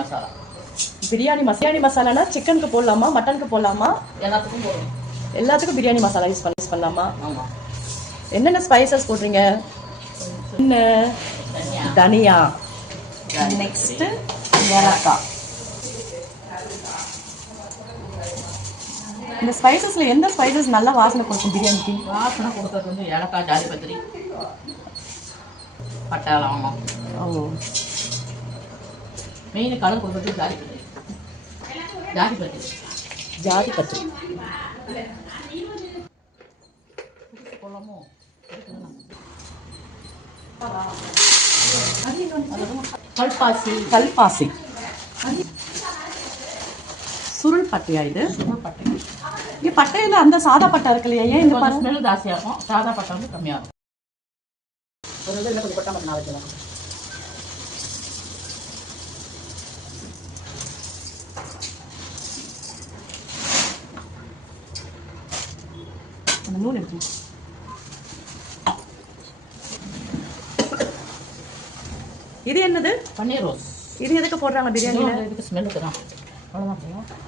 மசாலா. பிரியாணி மசாலானா சிக்கனுக்கு போடலாமா, மட்டனுக்கு போடலாமா? எல்லாத்துக்கும் போடணும். எல்லாத்துக்கும் பிரியாணி மசாலா யூஸ் பண்ணலாமா? ஆமாம். என்னென்ன ஸ்பைசஸ் போடுறீங்க? என்ன? தனியா, நெக்ஸ்ட்டு ஏலக்காய். இந்த ஸ்பைசஸ்ல எந்த ஸ்பைசஸ் நல்ல வாசனை கொடுக்கும் பிரியாணிக்கு? வாசனை கொடுக்கறது வந்து ஏலக்காய், ஜாதி பத்திரி, பட்டை, லவங்கம். ஓ, மெயின் கலர் கொடுக்கறது ஜாதி பத்திரி. ஜாதி பத்திரி. ஜாதி பத்திரி. போடலாமோ? கல்பாசி. கல்பாசி சுருள் பட்டையா இது? பட்டை. இங்க பட்டையில அந்த சாதா பட்டை இருக்கு இல்லையா, ஏன் இந்த பாருங்க ஸ்மெல் ஜாஸ்தியாக இருக்கும். சாதா பட்டை வந்து கம்மியாகும். ஒரு இது இல்லை, கொஞ்சம் பட்டை மட்டும் நாளைக்கு தான். அந்த நூல் எடுத்து. இது என்னது? பன்னீர் ரோஸ். இது எதுக்கு போடுறாங்க பிரியாணியில? இதுக்கு ஸ்மெல்லுக்கு தான். அவ்வளோதான்.